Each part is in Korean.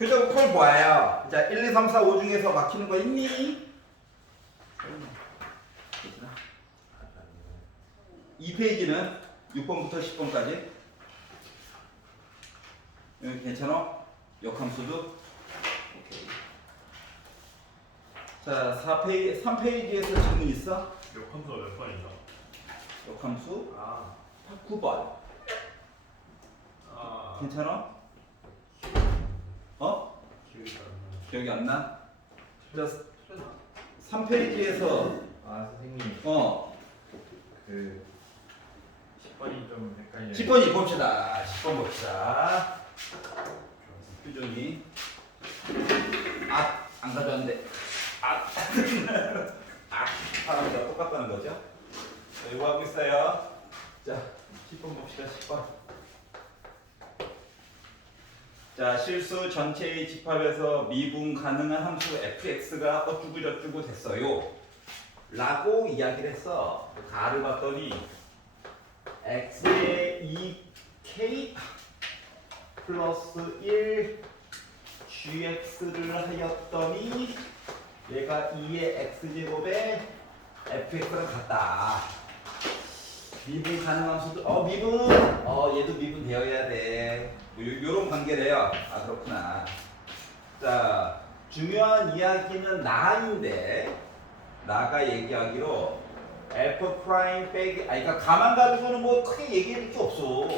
그래서 그걸 보아요. 자, 1, 2, 3, 4, 5 중에서 막히는 거 있니? 2페이지는 6번부터 10번까지. 괜찮아? 역함수도? 오케이. 자, 3페이지에서 질문 있어? 역함수가 몇 번이죠? 역함수? 아, 9번. 괜찮아? 어? 기억이 잘 안 나요. 기억이 안 나? 자, 3페이지에서 선생님 그 10번이 좀 헷갈려요. 10번이 봅시다. 10번 봅시다. 표정이 안 가져왔는데 사람과 똑같다는 거죠. 자, 이거 하고 있어요. 자, 10번 봅시다. 10번. 자, 실수 전체의 집합에서 미분 가능한 함수 fx가 어쩌고 저쩌고 됐어요 라고 이야기를 했어. 가를 봤더니 x의 2k 플러스 1 gx를 하였더니 얘가 2의 x제곱에 fx랑 같다. 미분 가능한 수도 미분 얘도 미분 되어야 돼. 뭐 요런 관계래요. 아, 그렇구나. 자, 중요한 이야기는 나인데 나가 얘기하기로 f 프라임 빼기 그러니까 가만 가지고는 뭐 크게 얘기할 게 없어.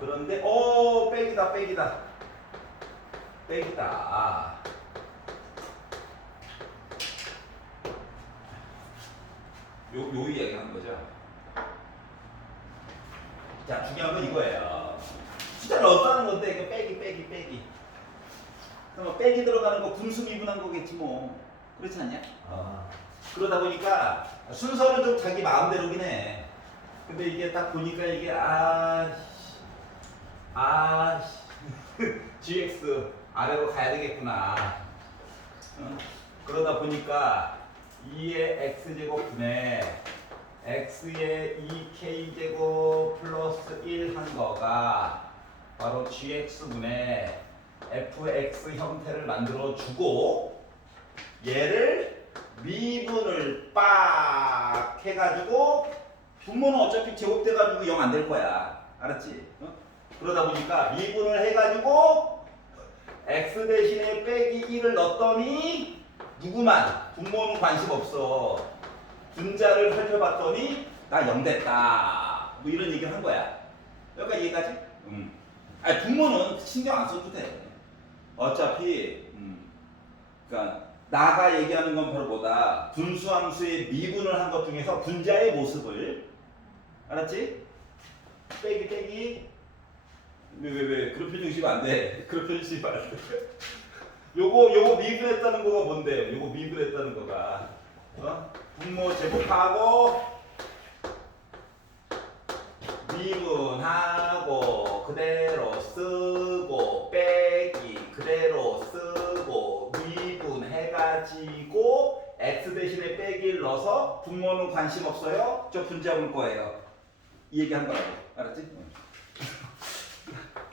그런데 빼기다. 요 이야기 하는 거죠. 자, 중요한 건 이거예요. 숫자를 넣었다는 건데 이거 빼기. 그럼 빼기 들어가는 거 분수 미분한 거겠지 뭐. 그렇지 않냐? 그러다 보니까 순서는 좀 자기 마음대로긴 해. 근데 이게 딱 보니까 이게 gx 아래로 가야 되겠구나. 그러다 보니까 2의 x제곱 분의 x의 2k제곱 플러스 1 한 거가 바로 gx분의 fx 형태를 만들어 주고 얘를 미분을 빡 해가지고 분모는 어차피 제곱돼가지고 0 안 될 거야. 알았지? 그러다 보니까 미분을 해가지고 x 대신에 빼기 1을 넣었더니 누구만 분모는 관심 없어. 분자를 살펴봤더니 나 0 됐다. 뭐 이런 얘기를 한 거야. 여기까지 이해가지? 아니 분모는 신경 안 써도 돼. 어차피 그러니까 나가 얘기하는 건 바로 뭐다. 분수함수의 미분을 한 것 중에서 분자의 모습을 알았지? 빼기 왜 그런 표정 지면 안 돼. 그런 표정 지면 안 돼. 요거 미분했다는 거가 뭔데? 요거 미분했다는 거가 분모 제곱하고 미분하고 그대로 쓰고 빼기 그대로 쓰고 미분해가지고 x 대신에 빼기를 넣어서 분모는 관심 없어요. 저 분자 볼 거예요. 이 얘기 한 거라고. 알았지?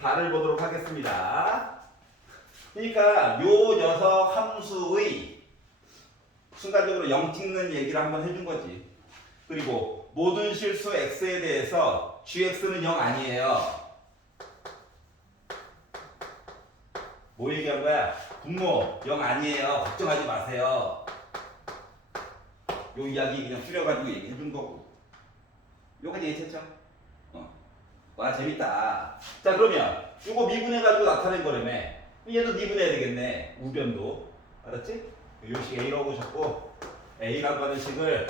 답을 보도록 하겠습니다. 그러니까 요 녀석 함수의 순간적으로 0 찍는 얘기를 한번 해준 거지. 그리고 모든 실수 x에 대해서 gx는 0 아니에요. 뭐 얘기한 거야? 분모 0 아니에요. 걱정하지 마세요. 요 이야기 그냥 줄여가지고 얘기해 준 거고. 요까지 얘기했죠? 와, 재밌다. 자, 그러면 요거 미분해가지고 나타낸 거라며. 얘도 미분해야 되겠네. 우변도. 알았지? 요식 A라고 적고 A라고 하는 식을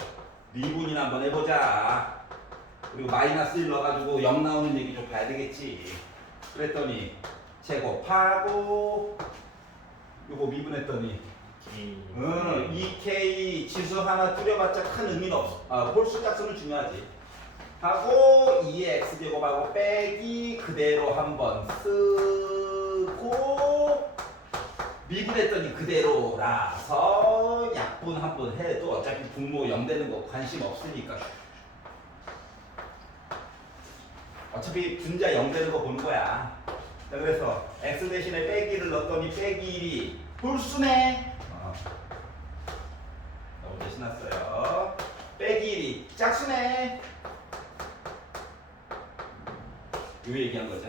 미분이나 한번 해보자. 그리고 마이너스 1 넣어가지고 0 나오는 얘기 좀 봐야 되겠지. 그랬더니 제곱하고 요거 미분했더니 2K 지수 하나 줄여봤자 큰 의미는 없어. 홀수 짝수는 중요하지. 하고 2의 x제곱하고 빼기 그대로 한번 쓰고 미분했더니 그대로라서 약분 한번 해도 어차피 분모 0 되는 거 관심 없으니까 어차피 분자 0 되는 거 보는 거야. 자, 그래서 x 대신에 빼기를 넣었더니 빼기 1이 홀수네. 너무 신났어요. 빼기 1이 짝수네. 요 얘기한 거죠.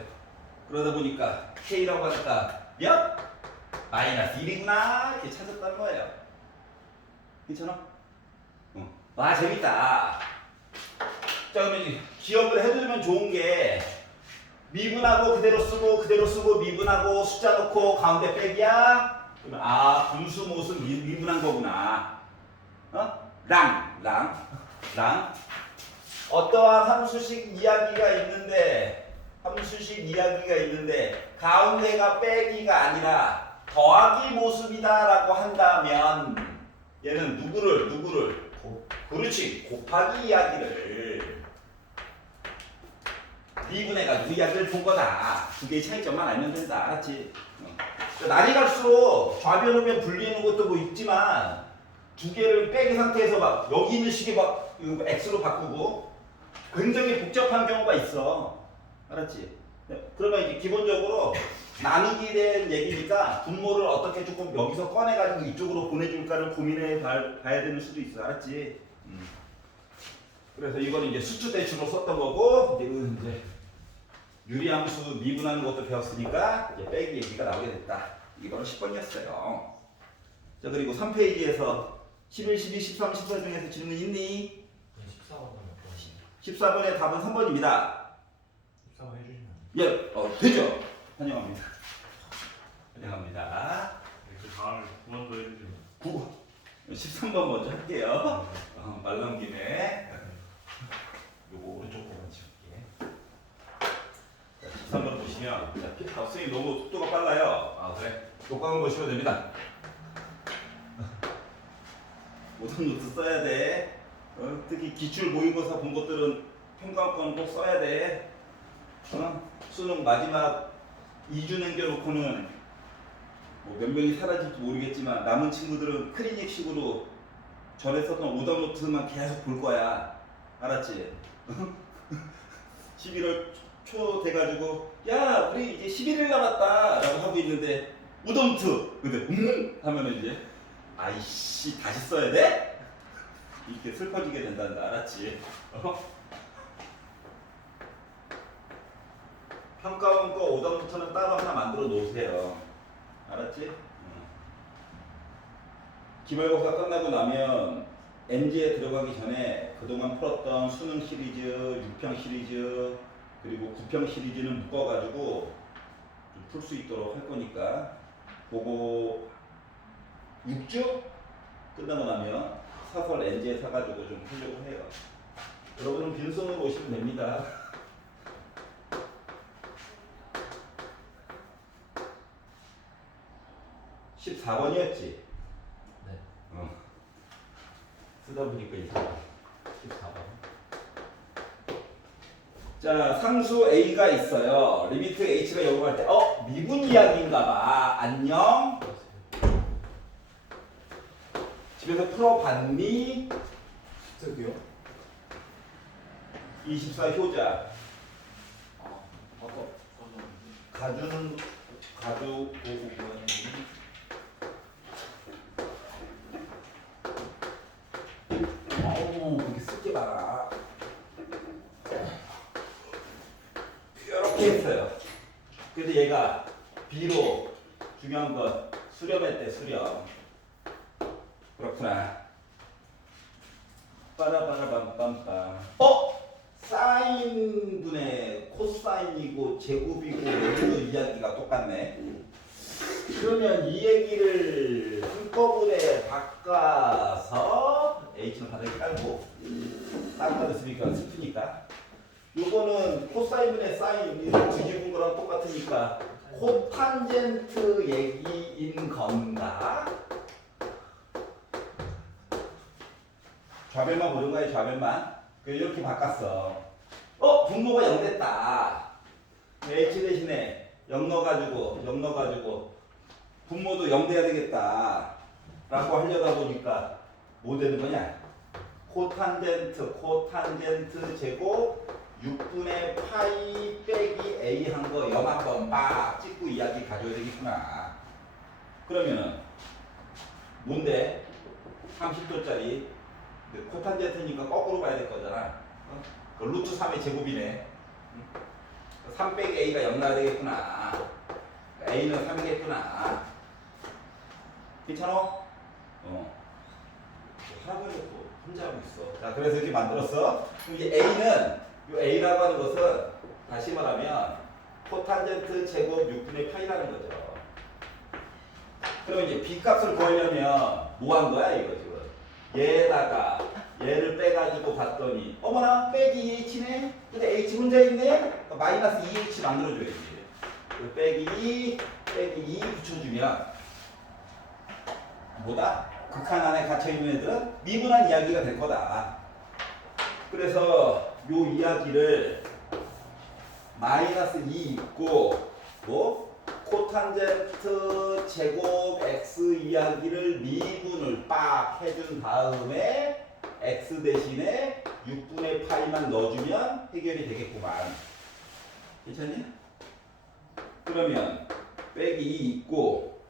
그러다 보니까 k라고 하니까 몇? 마이너스 1이구나 이렇게 찾았다는 거예요. 괜찮아? 와 재밌다. 자 그러면 이제 기억을 해두면 좋은 게 미분하고 그대로 쓰고 미분하고 숫자 넣고 가운데 빼기야. 그러면 아 분수 모습 미분한 거구나. 랑 어떠한 함수식 이야기가 있는데 가운데가 빼기가 아니라 더하기 모습이다라고 한다면 얘는 누구를 그렇지 곱하기 이야기를 미분해가지고 이야기를 본 거다. 두 개의 차이점만 알면 된다. 알았지? 날이 갈수록 좌변우변 분리해놓은 것도 뭐 있지만 두 개를 빼기 상태에서 막 여기 있는 식이 막 x로 바꾸고 굉장히 복잡한 경우가 있어. 알았지? 그러면 이제 기본적으로 나누기 된 얘기니까 분모를 어떻게 조금 여기서 꺼내가지고 이쪽으로 보내줄까를 고민해 봐야 되는 수도 있어. 알았지? 그래서 이거는 이제 수축 대칭으로 썼던 거고 이제 유리함수 미분하는 것도 배웠으니까 이제 빼기 얘기가 나오게 됐다. 이거는 10번이었어요. 자 그리고 3페이지에서 11, 12, 13, 14 중에서 질문 있니? 14번은 몇 번이에요? 14번의 답은 3번입니다. 14번 해주시면 예, 되죠? 환영합니다. 그 다음에 9번도 해주시면. 13번 먼저 할게요. 말 나온 김에 요거 오른쪽 부분 지울게. 13번 보시면 선생님 너무 속도가 빨라요. 아 그래? 독강을 보시면 됩니다. 오답 노트 써야 돼. 특히 기출 모의고사 본 것들은 평가원권 꼭 써야 돼. 수능 마지막 2주 남겨놓고는 뭐 몇 명이 사라질지 모르겠지만 남은 친구들은 클리닉식으로 전에 썼던 오답 노트만 계속 볼 거야. 알았지? 11월 초 돼가지고 야 우리 이제 11일 남았다 라고 하고 있는데 오답 노트 근데 하면은 이제 아이씨 다시 써야 돼? 이렇게 슬퍼지게 된다는 거 알았지? 평가원 거 오답 노트는 따로 하나 만들어 놓으세요. 알았지? 기말고사 끝나고 나면 NG에 들어가기 전에 그동안 풀었던 수능 시리즈, 6평 시리즈, 그리고 9평 시리즈는 묶어가지고 좀 풀 수 있도록 할 거니까 그거 6주 끝나고 나면 사설 NG에 사가지고 좀 하려고 해요. 여러분은 빈손으로 오시면 됩니다. 14번이었지? 네. 쓰다 보니까 이상하다. 14번. 자, 상수 A가 있어요. 리미트 H가 요구할 때, 미분 이야기인가봐. 안녕. 집에서 풀어봤니? 저기요? 24 효자. 아까 가주는 가주 어우 그렇게 쓸게 봐라. 이렇게 했어요. 근데 얘가 B로 중요한 건 수렴했대. 수렴. 그렇구나. 빠라바라밤빰빰. 사인분의 코사인이고 제곱이고 여기도 이야기가 똑같네. 그러면 이 얘기를 한꺼번에 바꿔서 H는 바닥에 깔고 땅받았으니까 슬프니까 요거는 코사인분의 사인 이거 뒤집은 거랑 똑같으니까 코탄젠트 얘기인 건가? 좌변만 보는 거야. 좌변만. 이렇게 바꿨어. 분모가 0 됐다. H 대신에 0 넣어가지고 분모도 0 돼야 되겠다 라고 하려다 보니까 뭐 되는 거냐? 코탄젠트 제곱 6분의 파이 빼기 A 한 거 0 한번 빡 찍고 이야기 가져야 되겠구나. 그러면은 뭔데? 30도짜리 코탄젠트니까 거꾸로 봐야 될 거잖아. 그 루트 3의 제곱이네. 3 빼기 A가 0 나야 되겠구나. A는 3이겠구나. 괜찮아? 할아버지가 또 혼자 하고 있어. 자, 그래서 이렇게 만들었어. 그럼 이제 A는, 이 A라고 하는 것은 다시 말하면 코탄젠트 제곱 6분의 파이라는 거죠. 그럼 이제 B 값을 구하려면 뭐 한 거야, 이거 지금? 얘에다가 얘를 빼가지고 봤더니 어머나 빼기 H네? 근데 H 혼자 있네? 그러니까 마이너스 2H 만들어줘야지. 빼기 2 붙여주면 뭐다? 극한 안에 갇혀있는 애들은 미분한 이야기가 될 거다. 그래서 요 이야기를 마이너스 2 있고 뭐? 코탄젠트 제곱 x 이야기를 미분을 빡 해준 다음에 x 대신에 6분의 파이만 넣어주면 해결이 되겠구만. 괜찮니? 그러면 빼기 2 있고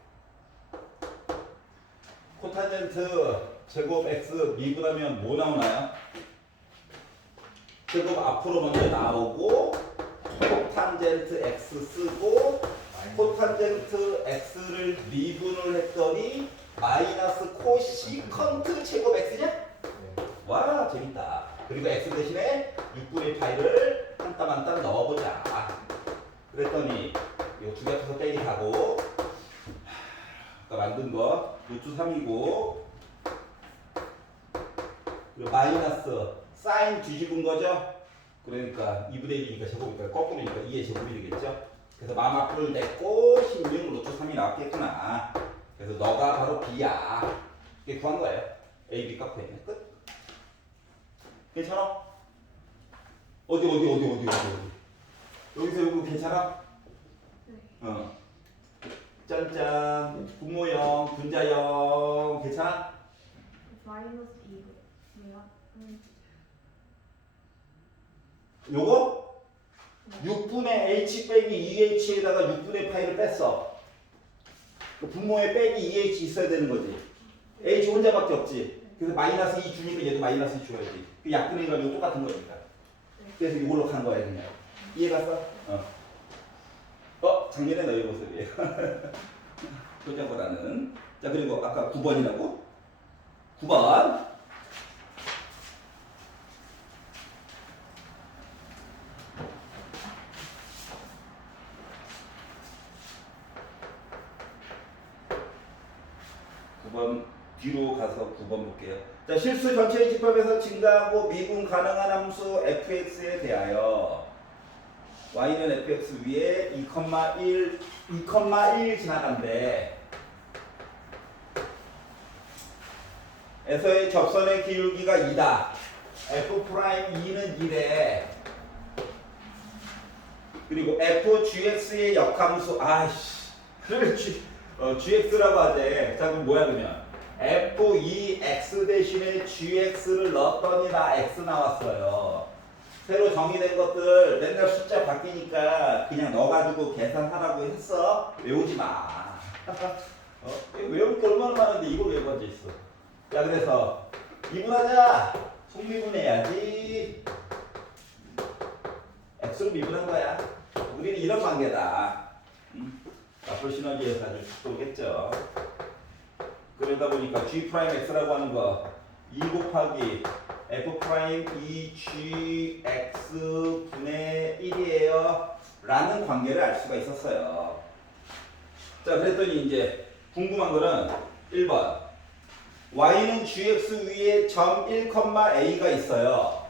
코탄젠트 제곱 x 미분하면 뭐 나오나요? 제곱 앞으로 먼저 나오고 코탄젠트 x 쓰고 코탄젠트 x를 미분을 했더니 마이너스 코시컨트 제곱 x냐? 네. 와 재밌다. 그리고 x 대신에 6분의 파이를 한 땀 한 땀 넣어보자. 그랬더니 이거 두 개 합쳐서 빼기 하고 아까 만든 거 루트 3이고 그리고 마이너스 사인 뒤집은 거죠. 그러니까 2분의 1이니까 제곱이니까 거꾸로니까 2의 제곱이 되겠죠. 그래서 마마풀 냈고 16 루트 3이 나왔겠구나. 그래서 너가 바로 B야. 이게 구한 거예요. A, B 값 구했네. 끝. 괜찮아? 어디. 여기서 이거 괜찮아? 네. 짠짠. 분모형, 분자형 괜찮아? 마이너스 2가 요거? 6분의 h 빼기 2h에다가 6분의 파이를 뺐어. 그 분모에 빼기 2h 있어야 되는 거지. h 혼자밖에 없지. 그래서 마이너스 2 주니까 얘도 마이너스 2 줘야지. 그 약분해 가지고 똑같은 거니까. 그래서 이걸로 간 거야 그냥. 이해갔어? 작년에 너희 모습이에요. 효자보다는. 자 그리고 아까 9번이라고? 9번. 뒤로 가서 9번 볼게요. 자, 실수 전체의 집합에서 증가하고 미분 가능한 함수 fx에 대하여 y는 fx 위에 2,1 지나간대. 에서의 접선의 기울기가 2다. f'2는 1에 그리고 fgx의 역함수 그래 gx라고 하지. 자 그럼 뭐야 그러면 f2x 대신에 gx를 넣었더니 나 x 나왔어요. 새로 정의된 것들 맨날 숫자 바뀌니까 그냥 넣어가지고 계산하라고 했어. 외우지 마. 외울 거 얼마나 많은데 이걸 왜 먼저 있어. 자 그래서 미분하자. 속미분해야지. x로 미분한 거야. 우리는 이런 관계다. 앞으로 시너지에서 아주 좋겠죠. 그러다 보니까 G'X라고 하는 거 2 곱하기 F'2GX 분의 1이에요 라는 관계를 알 수가 있었어요. 자 그랬더니 이제 궁금한 거는 1번 Y는 GX 위에 점 1,A가 있어요.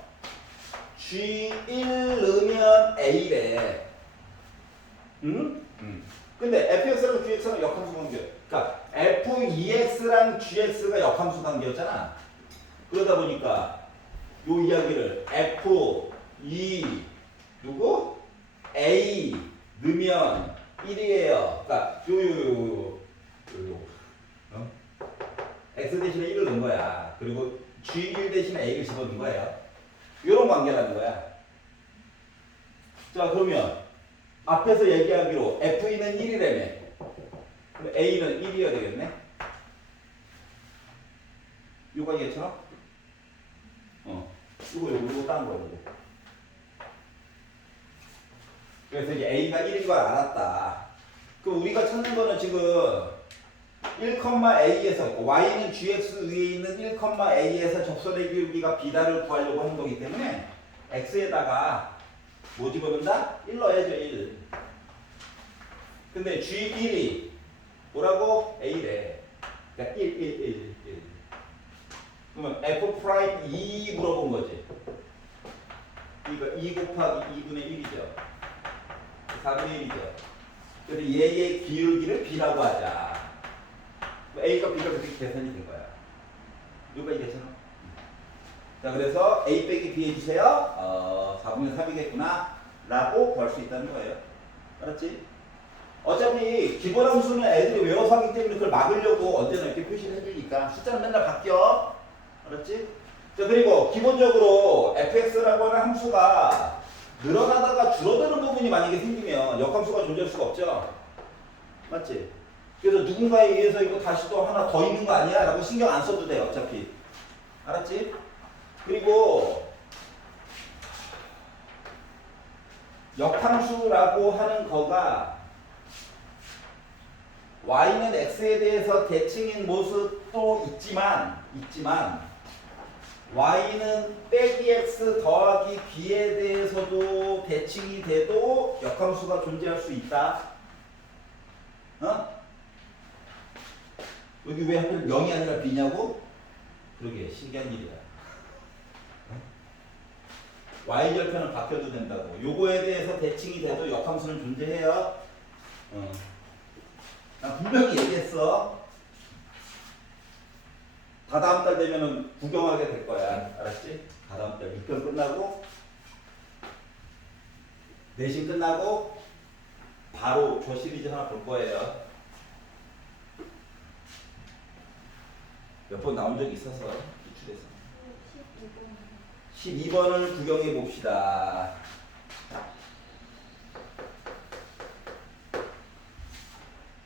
G1 넣으면 A래. 근데 fx랑 gx랑 역함수 관계. 그러니까 f2x랑 gx가 역함수 관계였잖아. 그러다 보니까 요 이야기를 f2 누구? a 넣으면 1이에요. 그러니까 x 대신에 1을 넣은 거야. 그리고 g1 대신에 a를 집어넣은 거예요. 요런 관계라는 거야. 자 그러면 앞에서 얘기하기로 FE는 1이라며. 그럼 A는 1이어야 되겠네. 요거 얘처럼? 요거 딴 거야, 이제. 그래서 이제 A가 1인 걸 알았다. 그럼 우리가 찾는 거는 지금 1,A에서 Y는 GX 위에 있는 1,A에서 접선의 기울기가 B다를 구하려고 하는 거기 때문에 X에다가 뭐 집어넣는다? 1 넣어야죠, 1. 근데 G1이 뭐라고? A래. 그러니까 1. 그러면 F 프라임 2 물어본 거지. 그러니까 2 곱하기 2분의 1이죠. 4분의 1이죠. 그래서 얘의 기울기를 B라고 하자. A가 B가 그렇게 계산이 된 거야. 이거 이겠잖아. 자, 그래서 A 빼기 B 해주세요. 4분의 3이겠구나. 라고 구할 수 있다는 거예요. 알았지? 어차피 기본 함수는 애들이 외워서 하기 때문에 그걸 막으려고 언제나 이렇게 표시를 해주니까 숫자는 맨날 바뀌어. 알았지? 자, 그리고 기본적으로 fx라고 하는 함수가 늘어나다가 줄어드는 부분이 만약에 생기면 역함수가 존재할 수가 없죠. 맞지? 그래서 누군가에 의해서 이거 다시 또 하나 더 있는 거 아니야? 라고 신경 안 써도 돼, 어차피. 알았지? 그리고 역함수라고 하는 거가 y는 x에 대해서 대칭인 모습도 있지만 y는 빼기 x 더하기 b에 대해서도 대칭이 돼도 역함수가 존재할 수 있다. 여기 왜 하필 0이 아니라 b냐고? 그러게 신기한 일이야. y절편은 바뀌어도 된다고. 요거에 대해서 대칭이 돼도 역함수는 존재해요. 나 분명히 얘기했어. 다다음 달 되면은 구경하게 될 거야. 알았지? 다다음 달 6개월 끝나고 내신 끝나고 바로 저 시리즈 하나 볼 거예요. 몇 번 나온 적이 있어서 유출해서 12번을 구경해 봅시다.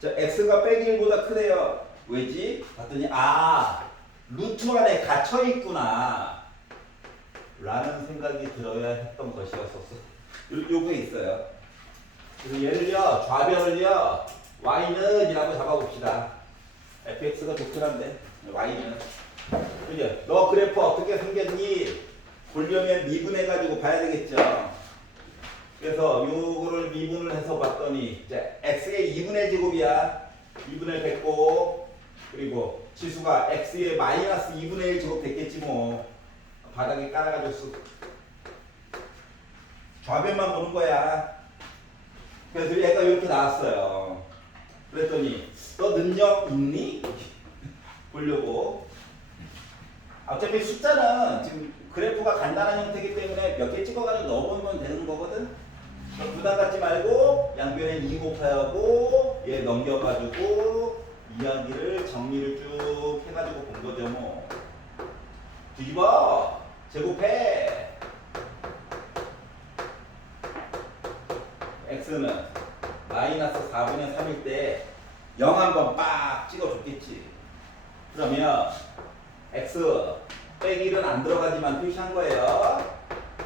자, x가 빼기 1보다 크대요. 왜지? 봤더니 루트 안에 갇혀 있구나 라는 생각이 들어야 했던 것이었었어. 요게 있어요. 그래서 얘를요, 좌변을요, y는 이라고 잡아봅시다. fx가 좋긴 한데 y는 이제 너 그래프 어떻게 생겼니? 보려면 미분해가지고 봐야 되겠죠. 그래서 요거를 미분을 해서 봤더니 이제 x의 2분의 제곱이야. 2분의 됐고, 그리고 지수가 x의 마이너스 2분의 1 제곱 됐겠지 뭐. 바닥에 깔아가지고 좌변만 보는 거야. 그래서 얘가 이렇게 나왔어요. 그랬더니 너 능력 있니? 보려고. 어차피 숫자는 지금 그래프가 간단한 형태이기 때문에 몇 개 찍어가지고 넣어보면 되는 거거든. 부담 갖지 말고 양변에 2 곱하고 얘 넘겨가지고 이야기를 정리를 쭉 해가지고 본 거죠 뭐. 뒤집어 제곱해. x는 마이너스 4분의 3일 때 0 한번 빡 찍어줬겠지. 그러면 x 빼기 1은 안 들어가지만 표시한 거예요.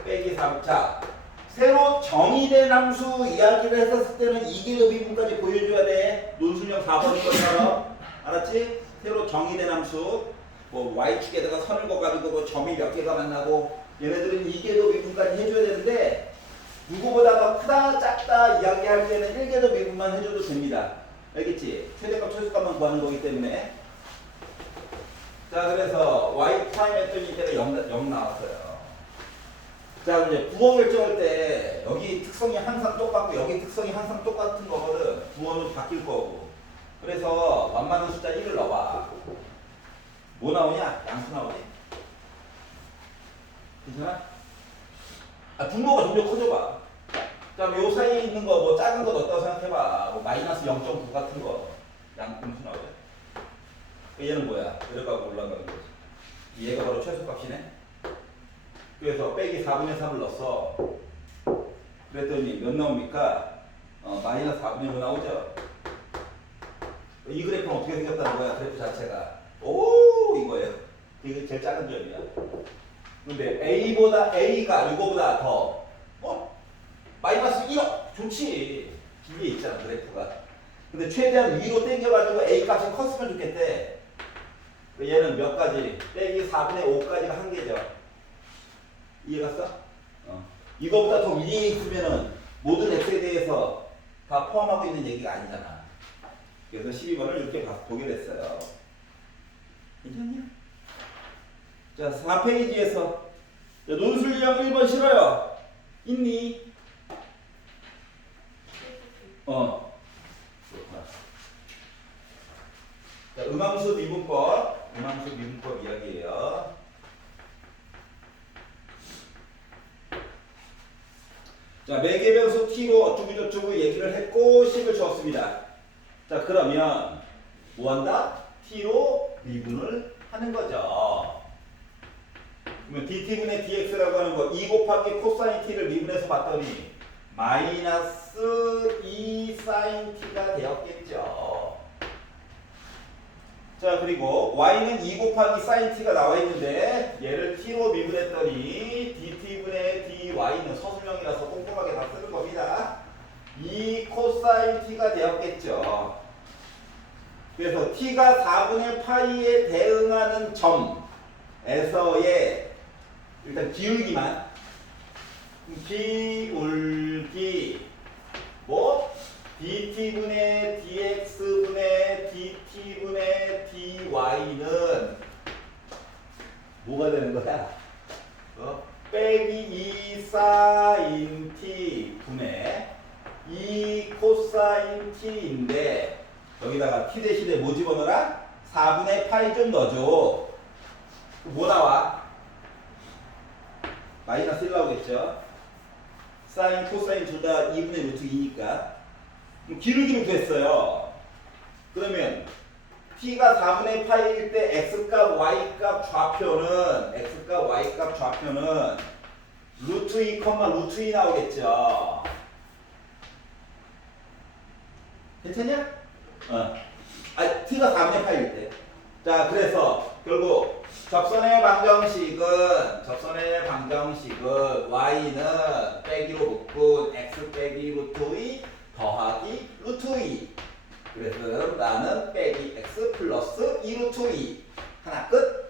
빼기 4. 자, 새로 정의된 함수 이야기를 했었을 때는 2개 미분까지 보여줘야 돼. 논술형 4번인 것처럼. 알았지? 새로 정의된 함수. 뭐 y축에다가 선을 그어가지고 뭐 점이 몇 개가 만나고 얘네들은 2개 미분까지 해줘야 되는데 누구보다 더 크다 작다 이야기할 때는 1개 미분만 해줘도 됩니다. 알겠지? 최대값 최소값만 구하는 거기 때문에. 자, 그래서 y 프라임 했더니 이때가 0 나왔어요. 자, 이제 부호 결정할 때 여기 특성이 항상 똑같고 여기 특성이 항상 똑같은 거거든. 부호는 바뀔 거고. 그래서 완만한 숫자 1을 넣어봐. 뭐 나오냐? 양수 나오지? 괜찮아? 분모가 점점 커져봐. 자, 요 사이에 있는 거 뭐 작은 거 넣었다고 생각해봐. 뭐 마이너스 0.9 같은 거. 양수 나오죠? 얘는 뭐야? 내려가고 올라가는 거지. 얘가 바로 최소값이네. 그래서 빼기 4분의 3을 넣었어. 그랬더니 몇 나옵니까? 마이너스 4분의 5 나오죠? 이 그래프는 어떻게 생겼다는 거야? 그래프 자체가. 오, 이거예요. 이게 제일 작은 점이야. 근데 A가 이거보다 더, 마이너스 1억. 좋지. 길게 있잖아, 그래프가. 근데 최대한 위로 당겨가지고 A 값이 컸으면 좋겠대. 얘는 몇 가지? 빼기 4분의 5까지가 한계죠. 이해갔어? 이거보다 더 위에 있으면은 모든 x에 대해서 다 포함하고 있는 얘기가 아니잖아. 그래서 12번을 이렇게 보게 됐어요. 괜찮냐? 자, 4페이지에서 논술형 1번 싫어요. 있니? 그렇구나. 자, 음함수 미분법 이야기예요. 자, 매개변수 t로 어쩌고저쩌고 얘기를 했고 10을 주었습니다. 자, 그러면 뭐한다? t로 미분을 하는 거죠. 그러면 dt분의 dx라고 하는 거 2 곱하기 코사인 t를 미분해서 봤더니 마이너스 2 사인 t가 되었겠죠. 자, 그리고 y는 2 곱하기 사인 t가 나와 있는데 얘를 t로 미분했더니 dt분의 dy는 서술형이라서 꼼꼼하게 다 쓰는 겁니다. 2 코사인 t가 되었겠죠. 그래서 t가 4분의 파이에 대응하는 점에서의 일단 기울기만 기울기 뭐 dt분의 dx분의 dt분의 dy는 뭐가 되는 거야? 빼기 2 사인 t 분의 2 코사인 t인데 여기다가 t 대신에 뭐 집어넣어라? 4분의 파이 좀 넣어줘. 뭐 나와? 마이너스 1 나오겠죠? 사인, 코사인 둘 다 2분의 루트 2니까 기울기를 구했어요. 그러면 t가 4분의 파이일 때 x값, y값 좌표는 루트 2, 루트 2 나오겠죠? 괜찮냐? t가 4분의 파이일 때. 자, 그래서 결국 접선의 방정식은 y는 빼기로 묶은 x 빼기 루트 2 더하기 루트 2. 그래서 나는 빼기 x 플러스 2 루트 2. 하나 끝.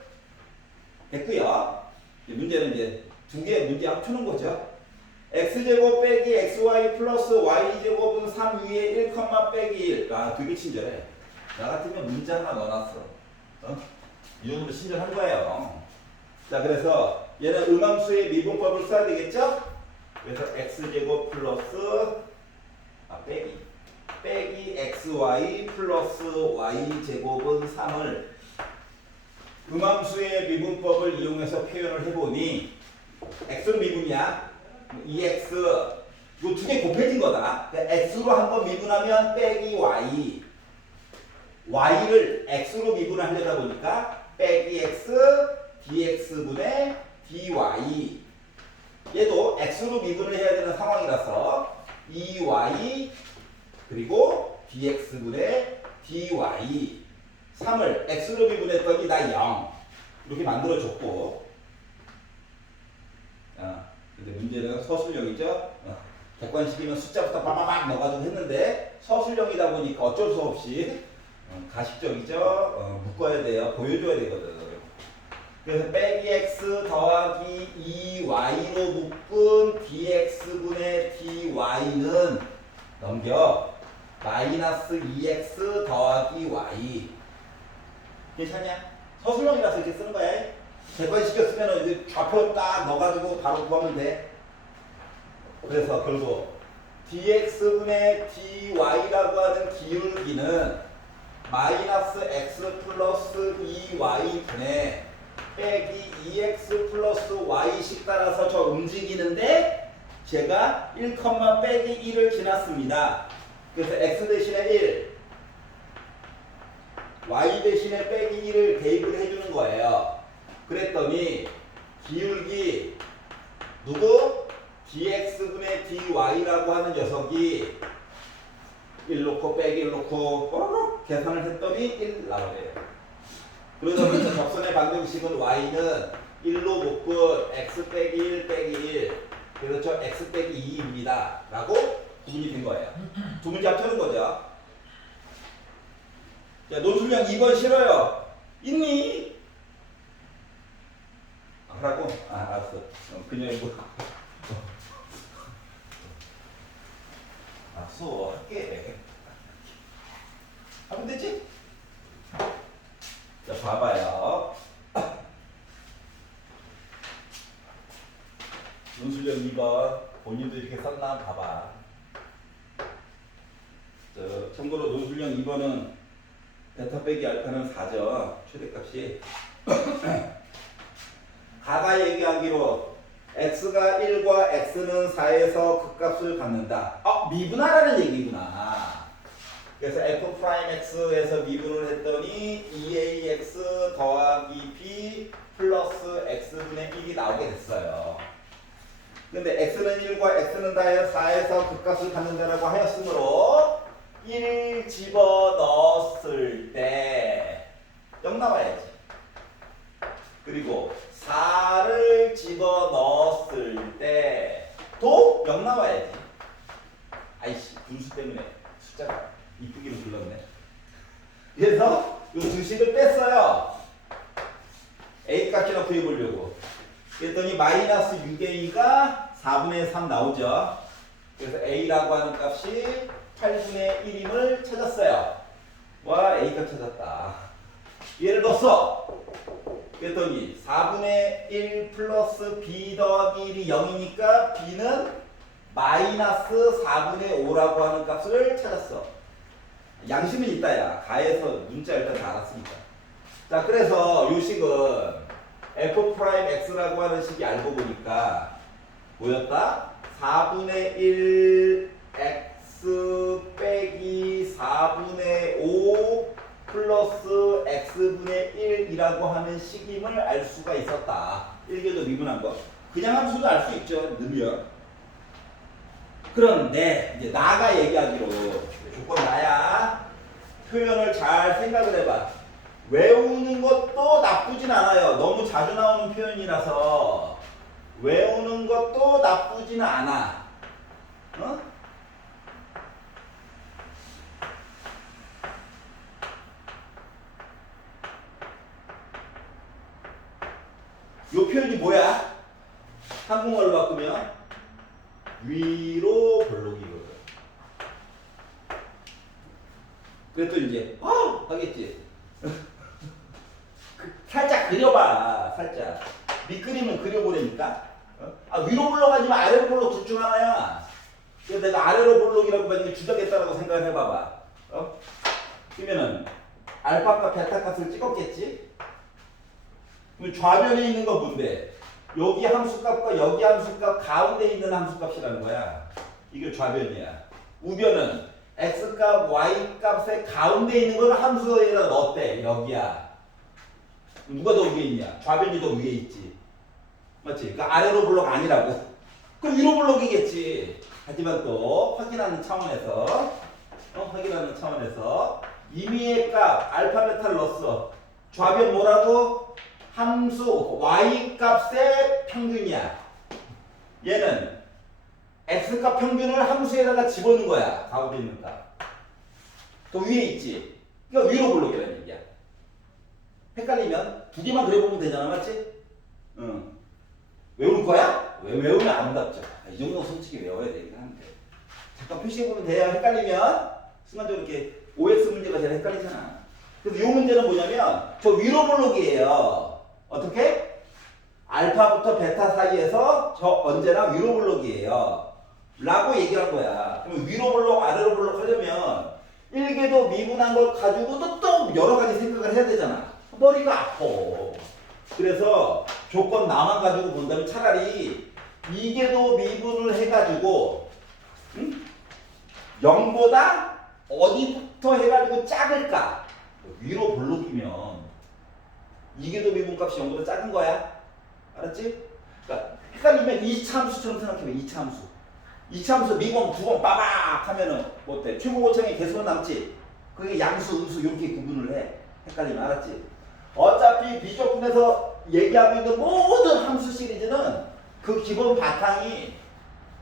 됐고요. 문제는 이제 두 개 문제 합치는 거죠. x제곱 빼기 xy 플러스 y제곱은 3 위에 1, 빼기 1. 되게 친절해. 나 같으면 문자 하나 넣어놨어. 이 정도로 친절한 거예요. 자, 그래서 얘는 음함수의 미분법을 써야 되겠죠? 그래서 x제곱 플러스 빼기 xy 플러스 y제곱은 3을 음함수의 미분법을 이용해서 표현을 해보니 x는 미분이야. 2x 요 두 개 곱해진 거다. 그러니까 x로 한번 미분하면 빼기 y, y를 x로 미분을 하려다 보니까 빼기 x dx분의 dy. 얘도 x로 미분을 해야 되는 상황이라서 2y 그리고 dx분의 dy. 3을 x로 미분했더니 나 0 이렇게 만들어줬고, 근데 문제는 서술형이죠. 객관식이면 숫자부터 빠바박 넣어가지고 했는데 서술형이다 보니까 어쩔 수 없이 가식적이죠. 묶어야 돼요. 보여줘야 되거든. 그래서 빼기 x 더하기 2y로 묶은 dx분의 dy는 넘겨 마이너스 2x 더하기 y. 괜찮냐? 서술형이라서 이렇게 쓰는 거야. 객관식이었으면 이제 좌표 딱 넣어가지고 바로 구하면 돼. 그래서 결국 dx분의 dy라고 하는 기울기는 마이너스 x 플러스 2y분의 빼기 2x 플러스 y씩 따라서 저 움직이는데 제가 1, 빼기 1을 지났습니다. 그래서 x 대신에 1, y 대신에 빼기 1을 대입을 해주는 거예요. 그랬더니 기울기 누구? dx분의 dy라고 하는 녀석이 1 놓고 빼기 1 놓고 뽀로록 계산을 했더니 1 나오래요. 그러다 보니까 접선의 방정식은 y는 1로 묶은 x 빼기 1 빼기 1 그래서 저 x 빼기 2입니다 라고 구분이 된 거예요. 두 문제 합쳐는 거죠. 자, 논술량 2번 싫어요. 있니? 하라고? 알았어. 그냥 이거 알았어. 할게. 하면 되지? 자, 봐봐요. 논술량 2번 본인도 이렇게 썼나 봐봐. 참고로 논술량 2번은 베타 빼기 알파는 4죠. 최대값이. 가가 얘기하기로 x가 1과 x는 4에서 극값을 갖는다. 미분하라는 얘기구나. 그래서 f'x에서 미분을 했더니 2ax 더하기 b 플러스 x분의 1이 나오게 됐어요. 근데 x는 1과 x는 4에서 극값을 갖는다라고 하였으므로 1 집어넣었을 때 0 나와야지. 그리고 4를 집어넣었을 때도 0 나와야지. 아이씨, 분수 때문에 숫자가 이쁘기로 불렀네. 그래서 이 두 식을 뺐어요. A 값이나 구해보려고. 그랬더니 마이너스 6A가 4분의 3 나오죠. 그래서 A라고 하는 값이 8분의 1임을 찾았어요. 와, A값 찾았다. 얘를 넣었어. 그랬더니 4분의 1 플러스 B 더하기 1이 0이니까 B는 마이너스 4분의 5라고 하는 값을 찾았어. 양심은 있다야. 가에서 문자 일단 다 알았으니까. 자, 그래서 이 식은 f'x라고 하는 식이 알고 보니까 뭐였다? 4분의 1 x 빼기 4분의 5 플러스 x분의 1이라고 하는 식임을 알 수가 있었다. 1교도 미분한 거. 그냥 함수도 알 수 있죠. 넣으면. 그런데 이제 나가 얘기하기로 조건 나야. 표현을 잘 생각을 해봐. 외우는 것도 나쁘진 않아요. 너무 자주 나오는 표현이라서 외우는 것도 나쁘지는 않아. 어? 요 표현이 뭐야? 한국말로 바꾸면 위로 볼록이거든. 그랬더니 이제 하겠지. 살짝 그려봐. 살짝 밑그림은 그려보라니까. 위로 볼록 아니면 아래로 볼록 둘 중 하나야. 그래서 내가 아래로 볼록이라고 만약에 주작했다라고 생각을 해봐봐. 그러면은 알파값 베타값을 찍었겠지. 그럼 좌변에 있는 거 뭔데? 여기 함수값과 여기 함수값 가운데 있는 함수값이라는 거야. 이게 좌변이야. 우변은 x값, y값의 가운데 있는 거는 함수에다 넣었대. 여기야. 누가 더 위에 있냐? 좌변이 더 위에 있지. 맞지? 그러니까 아래로 볼록 아니라고. 그럼 위로 볼록이겠지. 하지만 또 확인하는 차원에서 임의의 값 알파 베타를 넣었어. 좌변 뭐라고? 함수 y값의 평균이야. 얘는 x값 평균을 함수에다가 집어넣은 거야. 가운데 있는 값. 또 위에 있지. 그러니까 위로 볼록이라는 얘기야. 헷갈리면 두 개만 그려보면 되잖아. 맞지? 응. 외울 거야? 외우면 아름답죠. 이 정도는 솔직히 외워야 되긴 한데. 잠깐 표시해보면 돼요. 헷갈리면 순간적으로 이렇게 OX 문제가 제일 헷갈리잖아. 그래서 이 문제는 뭐냐면 저 위로 볼록이에요. 어떻게? 알파부터 베타 사이에서 저 언제나 위로 볼록이에요. 라고 얘기를 한 거야. 그럼 위로 볼록, 아래로 볼록 하려면 1개도 미분한 걸 가지고도 또 여러 가지 생각을 해야 되잖아. 머리가 아파. 그래서 조건 나만 가지고 본다면 차라리 2개도 미분을 해가지고 0보다 어디부터 해가지고 작을까? 위로 볼록이면 2개도 미분값이 0보다 작은 거야. 알았지? 그러니까 헷갈리면 2차 함수처럼 생각해봐. 2차 함수. 이차함수 미분 두 번 빠박 하면은 뭐 어때? 최고고점의 개수는 남지. 그게 양수, 음수 이렇게 구분을 해. 헷갈리면 알았지? 어차피 비조건에서 얘기하고 있는 모든 함수 시리즈는 그 기본 바탕이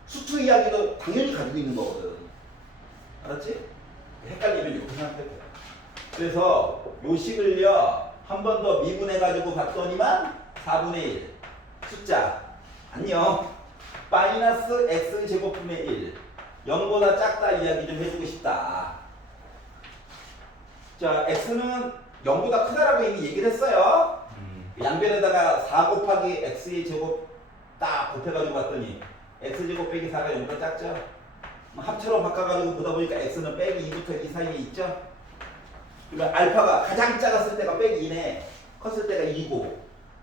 수투 이야기도 당연히 가지고 있는 거거든. 알았지? 헷갈리면 이렇게 생각해도 돼. 그래서 요 식을요 한 번 더 미분해가지고 봤더니만 4분의 1 숫자 안녕. 마이너스 x 제곱분의 1 0보다 작다 이야기 좀 해주고 싶다. 자 x는 0보다 크다라고 이미 얘기를 했어요. 양변에다가 4 곱하기 x의 제곱 딱 곱해가지고 봤더니 x제곱 빼기 4가 0보다 작죠. 합처럼 바꿔가지고 보다 보니까 x는 빼기 2부터 2 사이에 있죠. 그러면 알파가 가장 작았을 때가 빼기 2네. 컸을 때가 2고.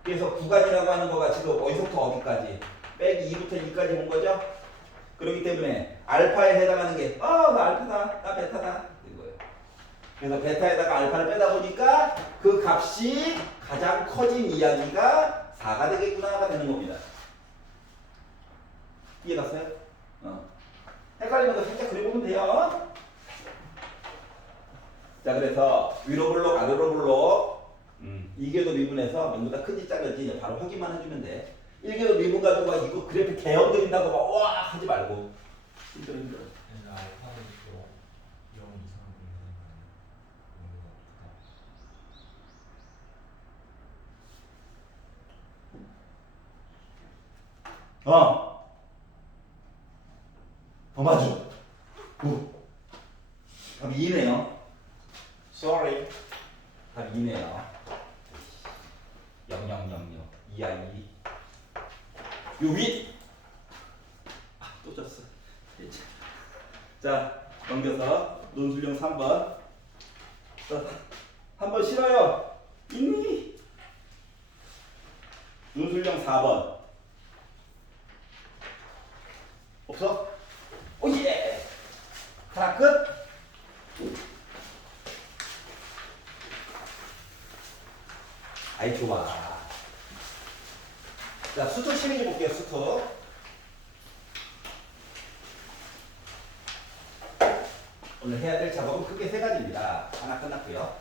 그래서 구간이라고 하는 거가 지금 어디서부터 어디까지? 빼기 2부터 2까지 온 거죠. 그렇기 때문에 알파에 해당하는 게 나 알파다, 나 베타다 이거예요. 그래서 베타에다가 알파를 빼다 보니까 그 값이 가장 커진 이야기가 4가 되겠구나가 되는 겁니다. 이해갔어요? 헷갈리는 거 살짝 그려보면 돼요. 자 그래서 위로 블록 아래로 블록 이계도 미분해서 명보다 큰지 작은지 이제 바로 확인만 해주면 돼. 1계도 미분 가지고 막 이거 그래프 대형 그린다고 막 와 하지 말고 힘들어. 얘는 알파는 또 0 이상으로 맞아. 답이 2네요. Sorry. 답이 2네요. 0000 2야 2. 요 윗. 또 졌어. 자 넘겨서 논술형 3번. 3번 싫어요. 있니? 논술형 4번. 없어? 오예! 하나 끝! 아이 좋아. 자 수투 시리즈 볼게요. 수투. 오늘 해야 될 작업은 크게 세 가지입니다. 하나 끝났고요.